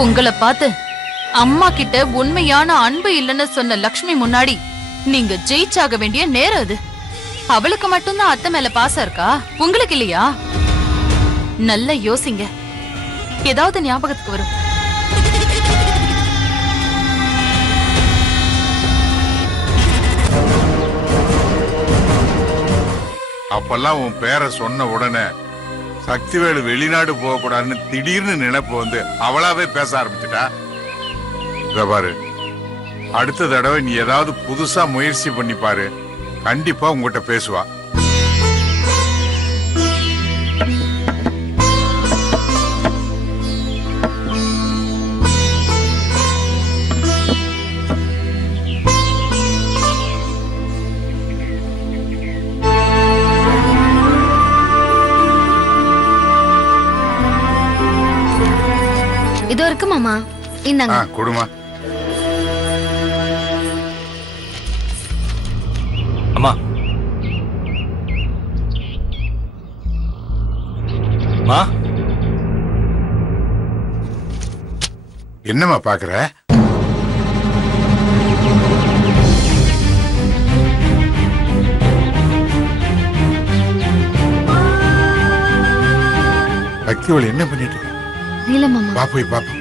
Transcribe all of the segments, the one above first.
உங்களை பார்த்து அம்மா கிட்ட உண்மையான அன்பு இல்லைன்னு சொன்ன லக்ஷ்மி முன்னாடி நீங்க ஜெயிச்சாக வேண்டிய நேரம் அது. அவளுக்கு மட்டும்தான் அத்தை மேல பாசம் இருக்கா, உங்களுக்கு இல்லையா? நல்ல யோசிங்க, ஏதாவது ஞாபகத்துக்கு வரும். அப்பெல்லாம் உன் பேரை சொன்ன உடனே சக்திவேலு வெளிநாடு போக கூடாதுன்னு திடீர்னு நினைப்பு வந்து அவளாவே பேச ஆரம்பிச்சுட்டா. இத பாரு, அடுத்த தடவை நீ ஏதாவது புதுசா முயற்சி பண்ணி பாரு, கண்டிப்பா உங்ககிட்ட பேசுவா. இதோ இருக்கு மாமா, இந்தாங்க. கொடுமா. அம்மா மா, என்னம்மா பாக்குற? சக்திவேலு என்ன பண்ணிட்டு இருக்க? இல்ல மாமா. வா போய் பாப்போம்.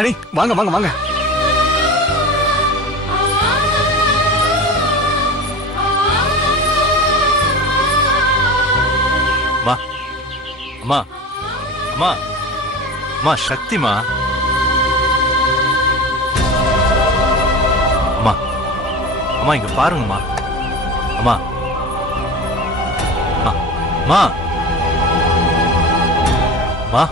அடி வாங்க வாங்க வாங்க. அம்மா அம்மா அம்மா அம்மா, சக்திமா. அம்மா அம்மா, இங்க பாருங்கம்மா. அம்மா அம்மா அம்மா,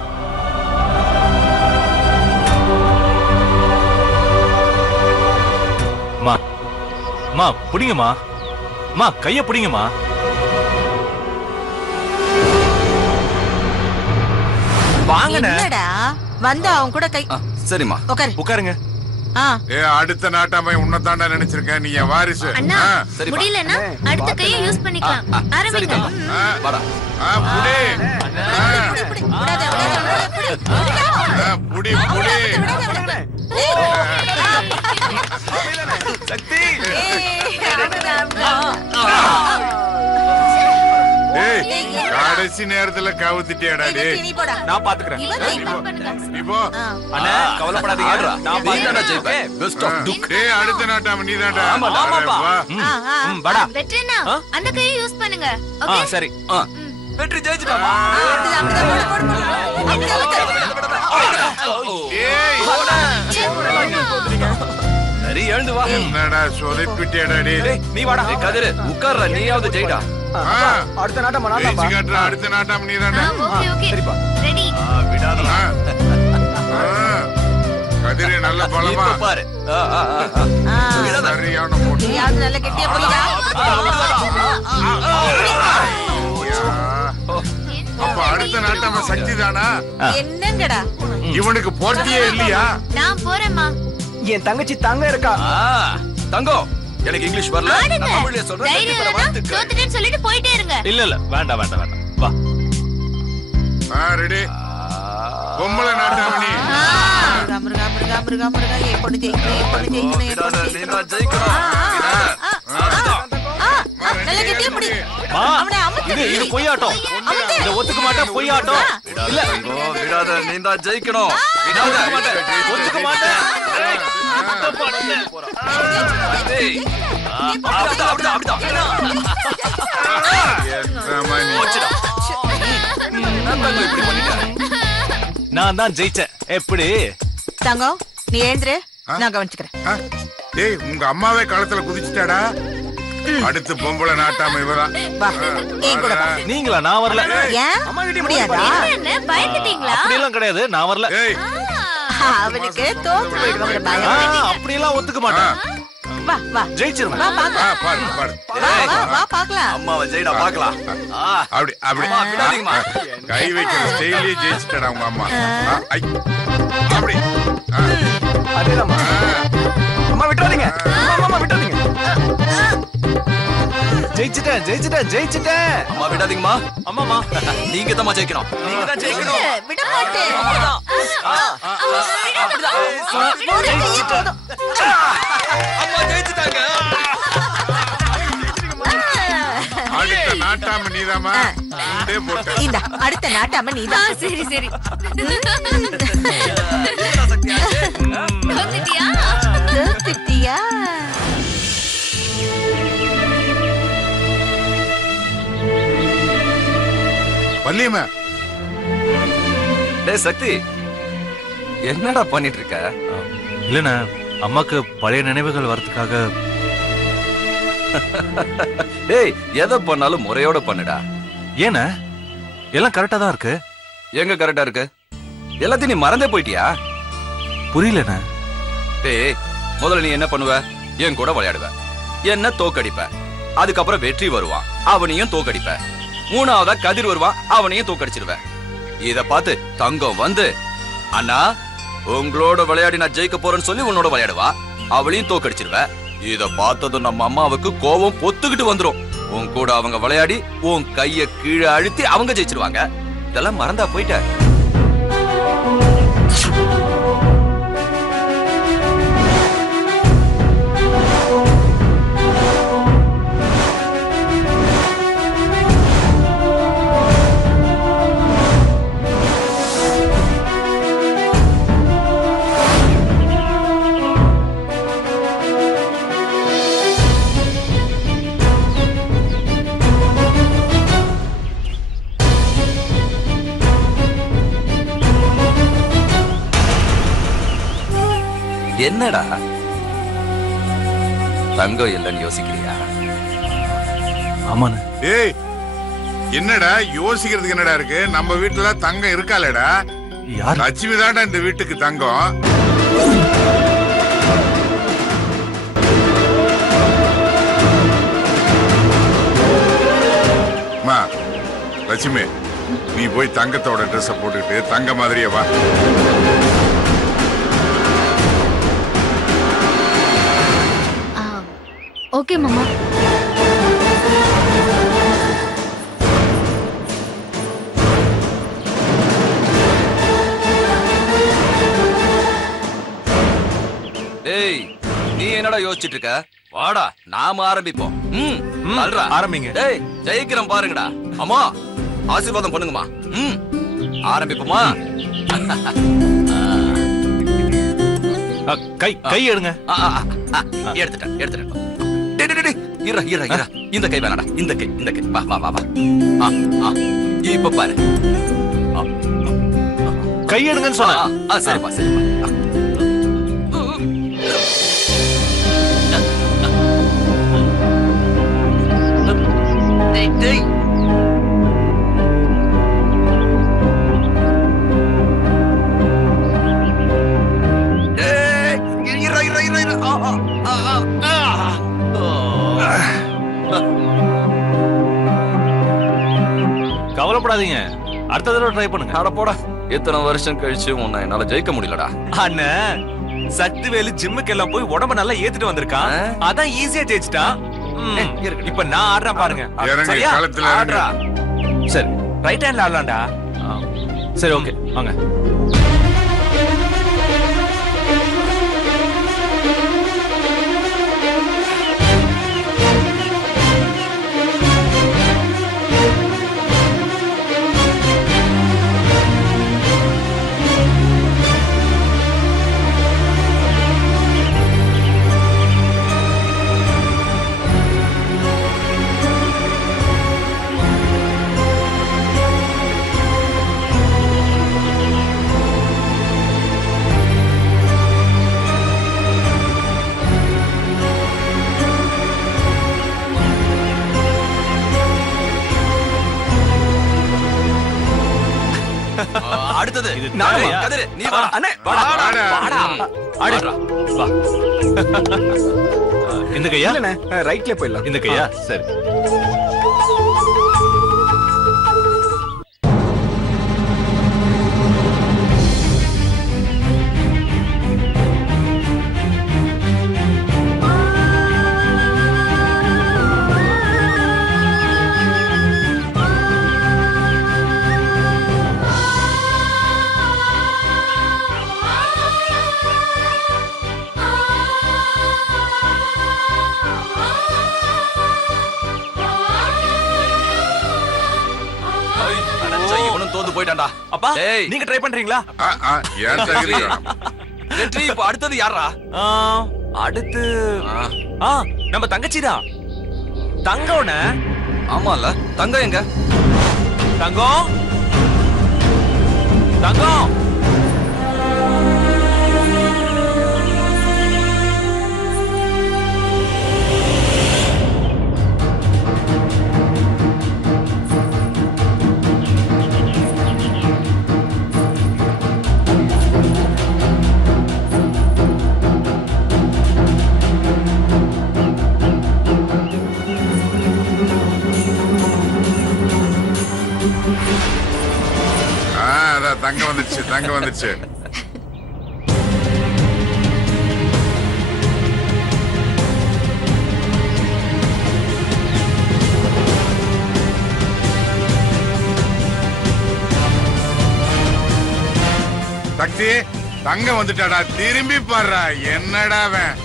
அம்மா அம்மா புடிங்கம்மா. அம்மா கைய புடிங்கம்மா. வாங்கண்ணே. என்னடா வந்து அவன் கூட கை. சரிம்மா, உட்காருங்க. அடுத்த நாட்டாமை உன்னதாண்டா நினைச்சிருக்கேன், நீ என் வாரிசு. அண்ணா, முடியலன்னா அடுத்த கையை யூஸ் பண்ணிக்கலாம். ஆரம்பிங்க. வாடா. புடி புடி புடி. சக்தி. கடைசி நேரத்துல கவுத்திட்டியாடா. நான் பாத்துக்கிறேன். நீ போ. அண்ணா கவலைப்படாதீங்க, நான் பாத்துட்டா ஜெயிப்பேன். Best of luck. அடுத்த நாட்டாம நீதான்டா. ஆமாப்பா. வாடா. வெற்றினா அந்த கையை யூஸ் பண்ணுங்க. ஓகே சரி. வெற்றி ஜெயிச்சிட்டாமா. சரி, எழுந்து வா. என்னடா சொதப்பிட்டியாடா. நீ வாடா. கதிரு உட்கார்ற, நீயாவது ஜெயிடா. அடுத்த நாட்டம் அடுத்த நாட்டாம நீதான்டா. Okay okay. சரிப்பா. ரெடி. விடாதடா. கதிரு நல்ல பலமா பாரு. சரியான போட்டு. நல்ல கெட்டியா போயிடா. அப்ப அடுத்த நாட்டாம சக்தி தானா? என்னங்கடா இவனுக்கு போட்டியே இல்லையா? நான் போறேம்மா. என் தங்கச்சி தங்க இருக்கா. தங்கம், எனக்கு இங்கிலீஷ் வரல, நான் தமிழ்ல சொல்றேன். தோத்துட்டேன்னு சொல்லிட்டு போயிட்டே இருங்க. இல்ல இல்ல, வேண்டாம் வேண்டாம் வேண்டாம். வா. ரெடி. பொம்பளை நாட்டாமணி. முருகா முருகா முருகா முருகா. ஏன் பொண்ணு ஜெயிக்கணும். நல்ல கெட்டியா பிடி. இது பொய்யாட்டம். இத ஒத்துக்க மாட்டேன். பொய்யாட்டம் இல்ல. விடாத, நீ தான் ஜெயிக்கணும். ஒத்துக்க மாட்டேன். நான் தான் ஜெயிச்சேன். எப்படி தங்கம், நீ எழுந்துரு, நான் கவனிச்சுக்கிறேன். டேய், உங்க அம்மாவே களத்துல குதிச்சுட்டாடா. அடுத்து பொம்பளை நாட்டாம இவதான். நீங்களா? நான் வரல. முடியாதா? பயந்துட்டீங்களா? அப்படியெல்லாம் கிடையாது, நான் வரல. அவனுக்கு தோத்து போயிடுவாங்க பயம். அப்படியெல்லாம் ஒத்துக்க மாட்டேன். வா வா ஜெயிச்சிருவேன். வா பாக்கலாம். பாரு பாரு. வா பாக்கலாம். அம்மாவை ஜெயிடா பாக்கலாம். அப்படி அப்படி விடாதீங்கம்மா. கை வைக்கிற ஸ்டைலே ஜெயிச்சிட்டடா உங்க அம்மா. அப்படி அதேதாம்மா. அம்மா விட்டு விட்டுறாதீங்க மாமா விட்டுறாதீங்க. ஜெயிச்சிட்டேன். அம்மா விடாதீங்கம்மா. அம்மாமா நீங்க தான் ஜெயிக்கணும். நீங்க தான் ஜெயிக்கணும். விட மாட்டேன். அம்மா ஜெயிச்சிட்டாங்க. அடுத்த நாட்டாம நீதாமா போட்ட இந்த அடுத்த நாட்டாம நீதான். சரி சரி திட்டியா? வள்ளியம்மா டேய் சக்தி என்னடா பண்ணிட்டு இருக்க? இல்லண்ணா, அம்மாக்கு பழைய நினைவுகள் வரதுக்காக. டேய் எதை பண்ணாலும் முறையோட பண்ணுடா. ஏன்னா எல்லாம் கரெக்டா தான் இருக்கு. எங்க கரெக்டா இருக்கு? எல்லாத்தையும் நீ மறந்தே போயிட்டியா? புரியலண்ணா. டேய் முதல்ல நீ என்ன பண்ணுவ? என் கூட விளையாடுவ, என்ன தோக்கடிப்ப. அதுக்கப்புறம் வெற்றி வருவான், அவனையும் தோக்கடிப்ப. மூணாவதா கதிர் வருவான், அவனையும் தோக்கடிச்சிருவ. இத பார்த்து தங்கம் வந்து அண்ணா உங்களோட விளையாடி நான் ஜெயிக்க போறேன்னு சொல்லி உன்னோட விளையாடுவா, அவளையும் தோக்கடிச்சிருவ. இத பார்த்ததும் நம்ம அம்மாவுக்கு கோபம் பொத்துக்கிட்டு வந்துரும். உன் கூட அவங்க விளையாடி உன் கைய கீழே அழுத்தி அவங்க ஜெயிச்சிருவாங்க. இதெல்லாம் மறந்தா போயிட்ட. என்னடா தங்கம் இல்லைன்னு யோசிக்கிறியா? ஆமாண்ணா. ஏய் என்னடா யோசிக்கிறதுக்கு என்னடா இருக்கு? நம்ம வீட்டுல தங்கம் இருக்காளேடா. யார்? லட்சுமி தான்டா இந்த வீட்டுக்கு தங்கம். லட்சுமி நீ போய் தங்கத்தோட ட்ரெஸ் போட்டுக்கிட்டு தங்க மாதிரியே வா. ஓகே மாமா. டேய் நீ என்னடா யோசிச்சுட்டு இருக்க? வாடா நாம ஆரம்பிப்போம். ஆரம்பிங்க. டேய் ஜெயிக்கிறோம் பாருங்கடா. அம்மா ஆசீர்வாதம் பண்ணுங்கம்மா. ஆரம்பிப்போமா? கை எடுங்க. எடுத்துட்டேன். இந்த கை வேணாடா, இந்த கை. வா வா வா வா. இப்ப பாரு. கை எடுங்கன்னு சொன்னா. சரிப்பா சரிப்பா. டேய் கவலைப்படாதீங்க, அடுத்த தடவை ட்ரை பண்ணுங்க. அட போடா, எத்தனை வருஷம் கழிச்சு உன்னை என்னால ஜெயிக்க முடியலடா. அண்ணன் சக்திவேலு ஜிம்முக்கு எல்லாம் போய் உடம்ப நல்லா ஏத்திட்டு வந்திருக்கான். அதான் ஈஸியா ஜெயிச்சிட்டான். இப்ப நான் ஆடுறேன் பாருங்க. சரியா? ஆடுறா. சரி ரைட் ஹேண்ட்ல ஆடலாம்டா. சரி ஓகே வாங்க. அடுத்தது நானுமா? கதிரு நீ வா. அண்ணே வாடா. ஆடுறா. வா. இந்த கையா? ரைட்ல போயிடலாம். இந்த கையா? சரி. அடச்சா, இவனும் தோத்து போயிட்டான்டா. அப்பா டேய், நீங்க ட்ரை பண்றீங்களா? ஏன் தகுதி வேணும்? வெற்றி இப்ப அடுத்தது யாரா? அடுத்து நம்ம தங்கச்சிதான். தங்கம்ன. ஆமால, தங்கம் எங்க? தங்கம் தங்கம் அதான் தங்க வந்துருச்சு, தங்க வந்துருச்சு. சக்தி, தங்க வந்துட்டாடா, திரும்பி பாடுறா. என்னடா அவன்?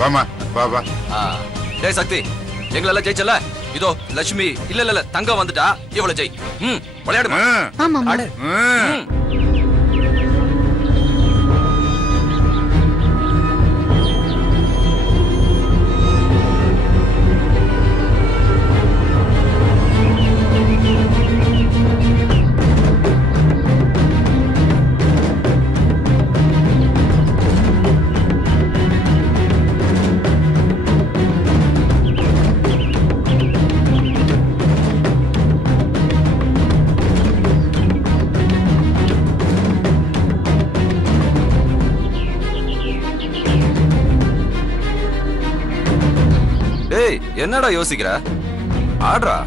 வாமா, வா வா. டேய் சக்தி, எங்களெல்லாம் ஜெயிச்சல. இதோ லட்சுமி இல்ல தங்கம் வந்துட்டா, இவள ஜெய். விளையாடுமா? ஆமா ஆடு. டேய், என்னடா யோசிக்கிற? ஆடுறா.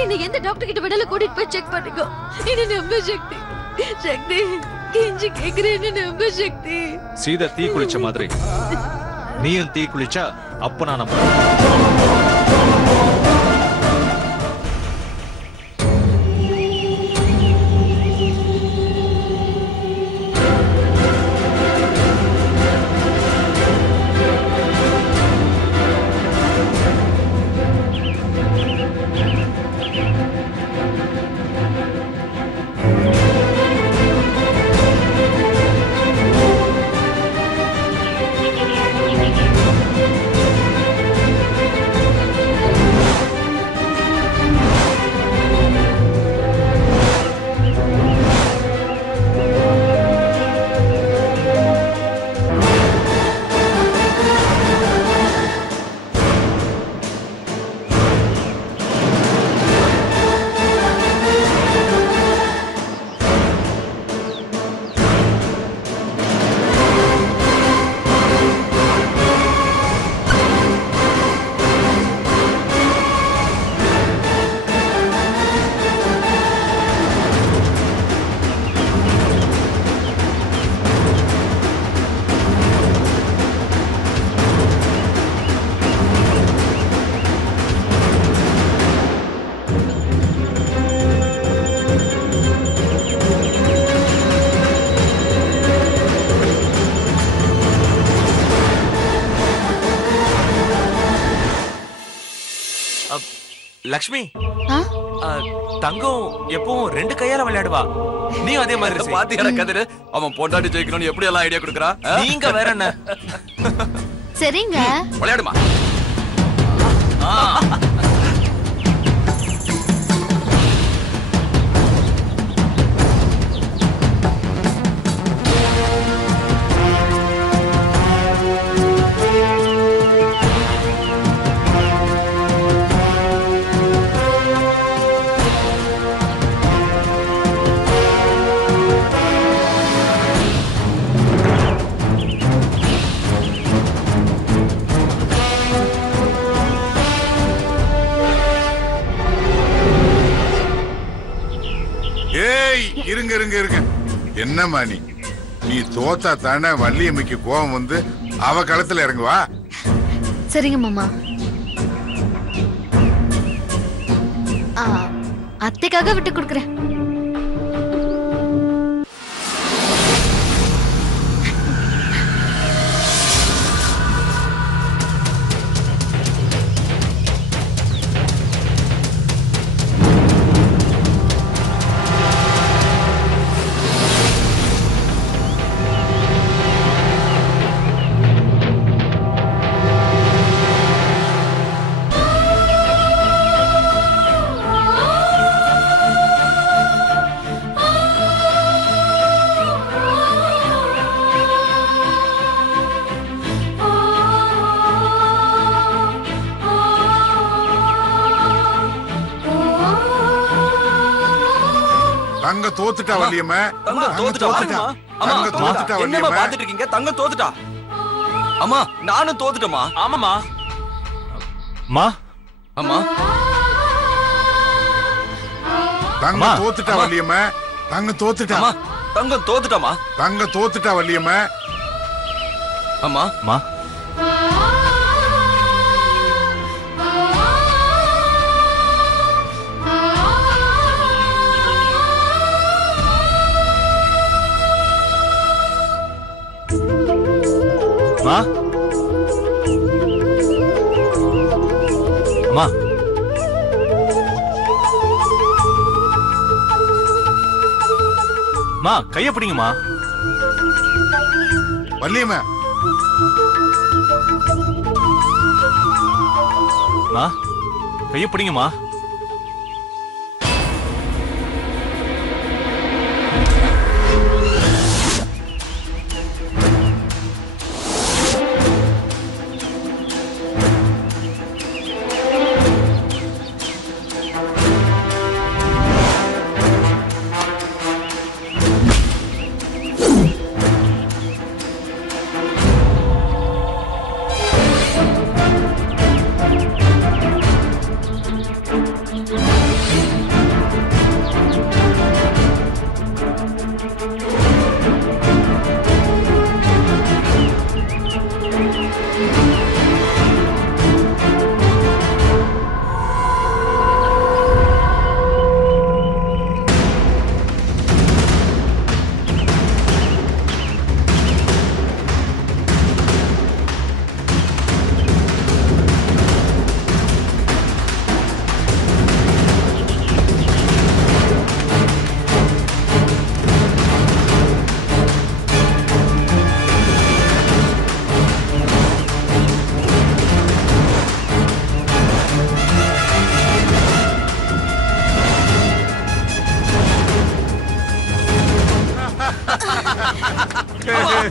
என்ன எந்த டாக்டர் கிட்ட வேணாலும் கூட்டிட்டு போய் செக் பண்ணிக்கோ. என்ன நம்ப சக்தி. சக்தி, கெஞ்சி கேக்குறேன், நம்ப சக்தி. சீதா தீ குளிச்ச மாதிரி நீயும் தீ குளிச்சா அப்ப நான் நம்புறேன். லக்ஷ்மி, தங்கம் எப்பவும் 2 கையால விளையாடுவா. நீ அதே மாதிரி பாத்தியார கதிரு, அவன் பொண்டாட்டி ஜெயிக்கணும்னு எப்படி எல்லாம் ஐடியா கொடுக்கறா. நீங்க வேற என்ன? சரிங்க, விளையாடுமா? ஏய் இருங்க இருங்க இருங்க. என்னம்மா நீ தோத்தா தானே வள்ளியம்மைக்கு கோபம் வந்து அவ களத்துல இறங்குவா. சரிங்க மாமா. அத்தைக்காக விட்டு கொடுக்குறேன். தங்க தோத்துட்டா வள்ளியம்மா. தங்க தோத்துட்டா தங்க தோத்துட்டா என்னமா வள்ளியம்மா. பாத்துட்டு இருக்கீங்க? தங்க தோத்துட்டா. அம்மா நானும் தோத்துட்டேமா. ஆமாமா. மா அம்மா தங்க தோத்துட்டா வள்ளியம்மா. தங்க தோத்துட்டா. அம்மா தங்க தோத்துட்டாமா. தங்க தோத்துட்டா வள்ளியம்மா. அம்மா மா மா அம்மா மா கைய பிடிங்கம்மா. வள்ளியம்மா மா கைய பிடிங்கம்மா.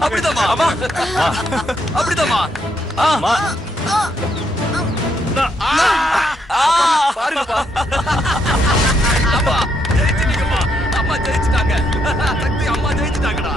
அப்படிதாம்மா. அம்மா அப்படிதாம்மா. மா பாருங்கப்பா. அம்மா ஜெயிச்சிட்டீங்கம்மா. அம்மா ஜெயிச்சிட்டாங்க. சக்தி அம்மா ஜெயிச்சிட்டாங்கடா.